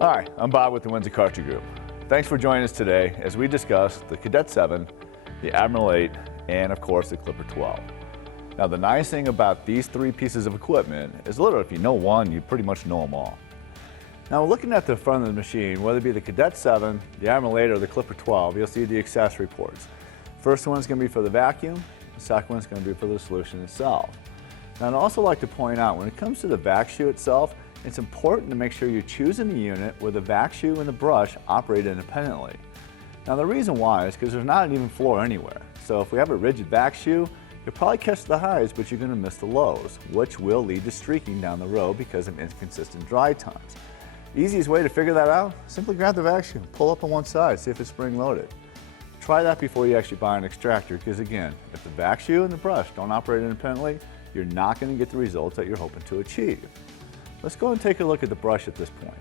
Hi, I'm Bob with the Windsor Karcher Group. Thanks for joining us today as we discuss the Cadet 7, the Admiral 8, and of course the Clipper 12. Now the nice thing about these three pieces of equipment is literally if you know one, you pretty much know them all. Now looking at the front of the machine, whether it be the Cadet 7, the Admiral 8, or the Clipper 12, you'll see the accessory ports. First one's going to be for the vacuum, the second one's going to be for the solution itself. Now I'd also like to point out when it comes to the vac shoe itself, it's important to make sure you're choosing a unit where the vac shoe and the brush operate independently. Now the reason why is because there's not an even floor anywhere. So if we have a rigid vac shoe, you'll probably catch the highs, but you're going to miss the lows, which will lead to streaking down the road because of inconsistent dry times. Easiest way to figure that out, simply grab the vac shoe, pull up on one side, see if it's spring loaded. Try that before you actually buy an extractor because again, if the vac shoe and the brush don't operate independently, you're not going to get the results that you're hoping to achieve. Let's go and take a look at the brush at this point.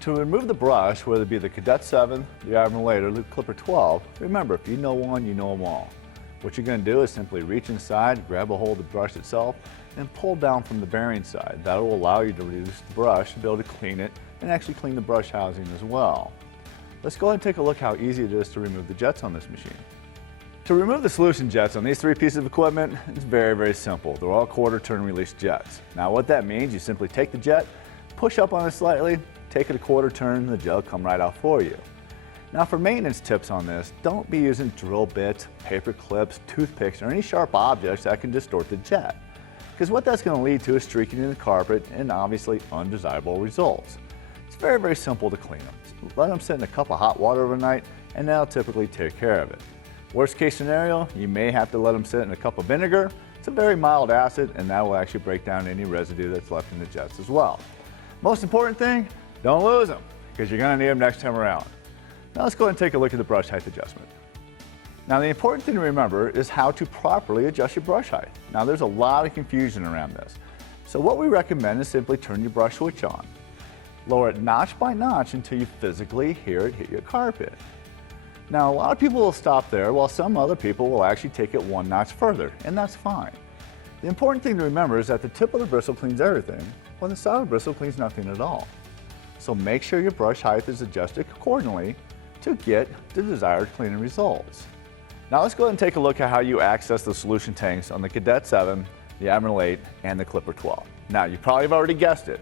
To remove the brush, whether it be the Cadet 7, the Admiral 8, or the Clipper 12, remember, if you know one, you know them all. What you're going to do is simply reach inside, grab a hold of the brush itself, and pull down from the bearing side. That will allow you to reduce the brush, to be able to clean it, and actually clean the brush housing as well. Let's go ahead and take a look how easy it is to remove the jets on this machine. To remove the solution jets on these three pieces of equipment, it's very, very simple. They're all quarter turn release jets. Now what that means, you simply take the jet, push up on it slightly, take it a quarter turn, and the jet will come right out for you. Now for maintenance tips on this, don't be using drill bits, paper clips, toothpicks, or any sharp objects that can distort the jet. Because what that's going to lead to is streaking in the carpet and obviously undesirable results. It's very, very simple to clean them. Let them sit in a cup of hot water overnight and that'll typically take care of it. Worst case scenario, you may have to let them sit in a cup of vinegar. It's a very mild acid and that will actually break down any residue that's left in the jets as well. Most important thing, don't lose them because you're going to need them next time around. Now let's go ahead and take a look at the brush height adjustment. Now the important thing to remember is how to properly adjust your brush height. Now there's a lot of confusion around this. So what we recommend is simply turn your brush switch on. Lower it notch by notch until you physically hear it hit your carpet. Now a lot of people will stop there while some other people will actually take it one notch further, and that's fine. The important thing to remember is that the tip of the bristle cleans everything, while the solid bristle cleans nothing at all. So make sure your brush height is adjusted accordingly to get the desired cleaning results. Now let's go ahead and take a look at how you access the solution tanks on the Cadet 7, the Admiral 8, and the Clipper 12. Now you probably have already guessed it.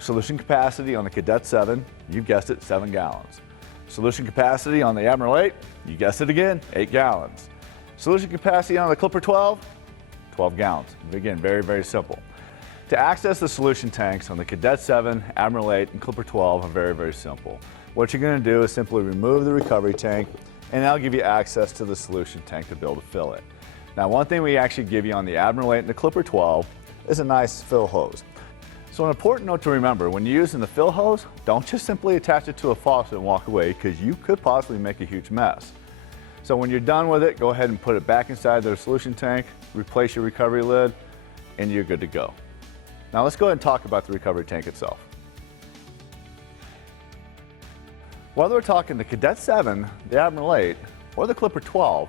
Solution capacity on the Cadet 7, you guessed it, 7 gallons. Solution capacity on the Admiral 8, you guessed it again, 8 gallons. Solution capacity on the Clipper 12, 12 gallons. Again, very, very simple. To access the solution tanks on the Cadet 7, Admiral 8, and Clipper 12 are very, very simple. What you're going to do is simply remove the recovery tank and that'll give you access to the solution tank to be able to fill it. Now one thing we actually give you on the Admiral 8 and the Clipper 12 is a nice fill hose. So an important note to remember, when you're using the fill hose, don't just simply attach it to a faucet and walk away because you could possibly make a huge mess. So when you're done with it, go ahead and put it back inside the solution tank, replace your recovery lid, and you're good to go. Now let's go ahead and talk about the recovery tank itself. Whether we're talking the Cadet 7, the Admiral 8, or the Clipper 12,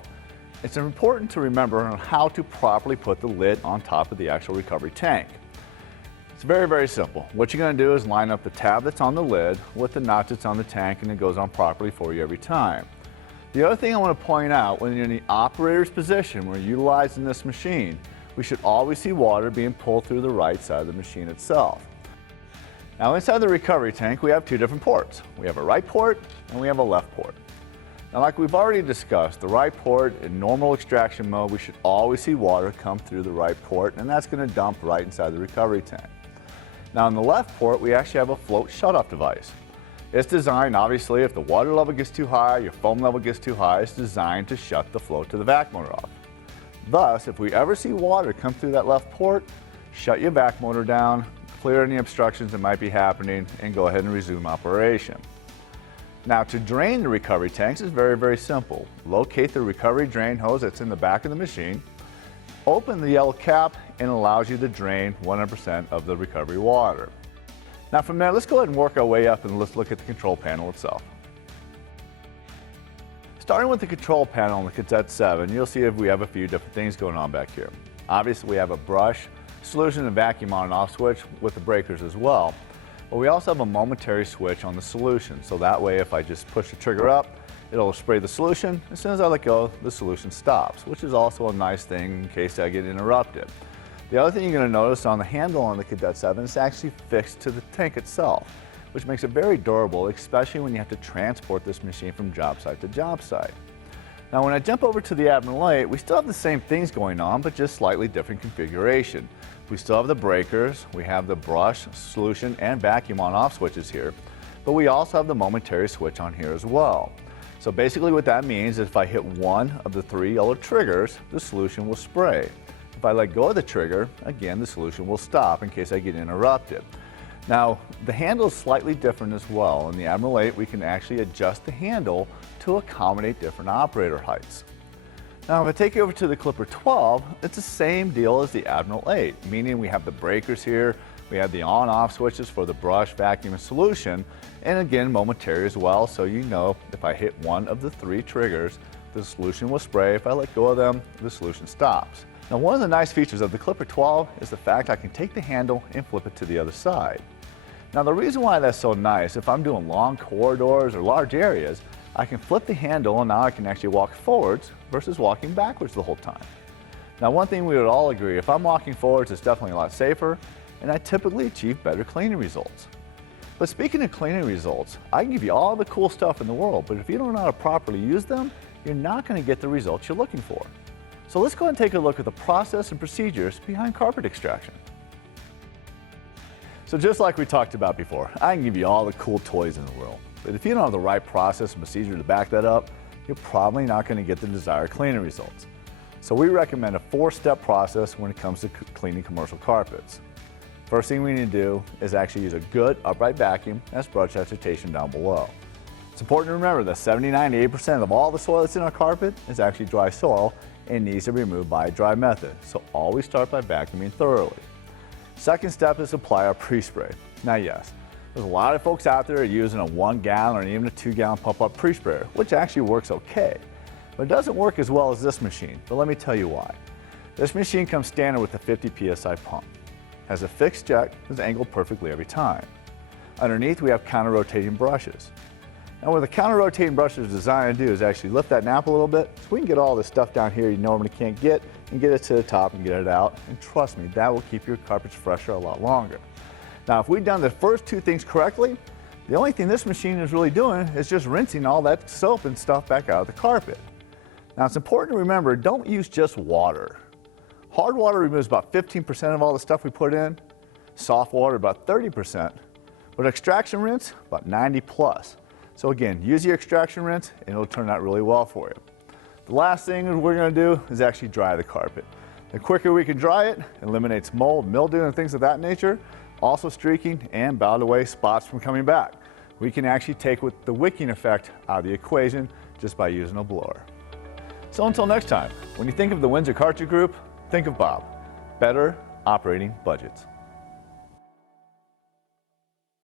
it's important to remember on how to properly put the lid on top of the actual recovery tank. It's very, very simple. What you're going to do is line up the tab that's on the lid with the notch that's on the tank and it goes on properly for you every time. The other thing I want to point out, when you're in the operator's position, when you're utilizing this machine, we should always see water being pulled through the right side of the machine itself. Now inside the recovery tank we have two different ports. We have a right port and we have a left port. Now like we've already discussed, the right port in normal extraction mode, we should always see water come through the right port and that's going to dump right inside the recovery tank. Now in the left port we actually have a float shutoff device. It's designed, obviously, if the water level gets too high, your foam level gets too high, it's designed to shut the float to the vac motor off. Thus, if we ever see water come through that left port, shut your vac motor down, clear any obstructions that might be happening, and go ahead and resume operation. Now to drain the recovery tanks is very, very simple. Locate the recovery drain hose that's in the back of the machine, open the yellow cap, and it allows you to drain 100% of the recovery water. Now from there, let's go ahead and work our way up and let's look at the control panel itself. Starting with the control panel on the Cadet 7, you'll see we have a few different things going on back here. Obviously we have a brush, solution and vacuum on and off switch with the breakers as well. But we also have a momentary switch on the solution, so that way if I just push the trigger up, it'll spray the solution. As soon as I let go, the solution stops, which is also a nice thing in case I get interrupted. The other thing you're going to notice on the handle on the Cadet 7 is actually fixed to the tank itself, which makes it very durable, especially when you have to transport this machine from job site to job site. Now when I jump over to the Admiral 8, we still have the same things going on, but just slightly different configuration. We still have the breakers, we have the brush, solution, and vacuum on-off switches here, but we also have the momentary switch on here as well. So basically what that means is if I hit one of the three yellow triggers, the solution will spray. If I let go of the trigger, again, the solution will stop in case I get interrupted. Now, the handle is slightly different as well. In the Admiral 8, we can actually adjust the handle to accommodate different operator heights. Now, if I take you over to the Clipper 12, it's the same deal as the Admiral 8, meaning we have the breakers here, we have the on-off switches for the brush, vacuum, and solution, and again, momentary as well, so you know if I hit one of the three triggers, the solution will spray. If I let go of them, the solution stops. Now, one of the nice features of the Clipper 12 is the fact I can take the handle and flip it to the other side. Now, the reason why that's so nice, if I'm doing long corridors or large areas, I can flip the handle and now I can actually walk forwards versus walking backwards the whole time. Now, one thing we would all agree, if I'm walking forwards, it's definitely a lot safer, and I typically achieve better cleaning results. But speaking of cleaning results, I can give you all the cool stuff in the world, but if you don't know how to properly use them, you're not going to get the results you're looking for. So let's go ahead and take a look at the process and procedures behind carpet extraction. So just like we talked about before, I can give you all the cool toys in the world, but if you don't have the right process and procedure to back that up, you're probably not going to get the desired cleaning results. So we recommend a 4-step process when it comes to cleaning commercial carpets. First thing we need to do is actually use a good upright vacuum, as brush vegetation down below. It's important to remember that 79 to 80% of all the soil that's in our carpet is actually dry soil and needs to be removed by a dry method. So always start by vacuuming thoroughly. Second step is apply our pre-spray. Now yes, there's a lot of folks out there using a 1 gallon or even a 2 gallon pump-up pre-sprayer, which actually works okay. But it doesn't work as well as this machine, but let me tell you why. This machine comes standard with a 50 PSI pump. Has a fixed jet that's angled perfectly every time. Underneath we have counter-rotating brushes. Now what the counter-rotating brush is designed to do is actually lift that nap a little bit so we can get all this stuff down here you normally can't get and get it to the top and get it out. And trust me, that will keep your carpets fresher a lot longer. Now if we've done the first two things correctly, the only thing this machine is really doing is just rinsing all that soap and stuff back out of the carpet. Now it's important to remember, don't use just water. Hard water removes about 15% of all the stuff we put in, soft water about 30%, but extraction rinse about 90 plus. So again, use your extraction rinse and it'll turn out really well for you. The last thing we're going to do is actually dry the carpet. The quicker we can dry it, eliminates mold, mildew, and things of that nature, also streaking and, by the way, spots from coming back. We can actually take the wicking effect out of the equation just by using a blower. So until next time, when you think of the Windsor Karcher Group, think of Bob. Better operating budgets.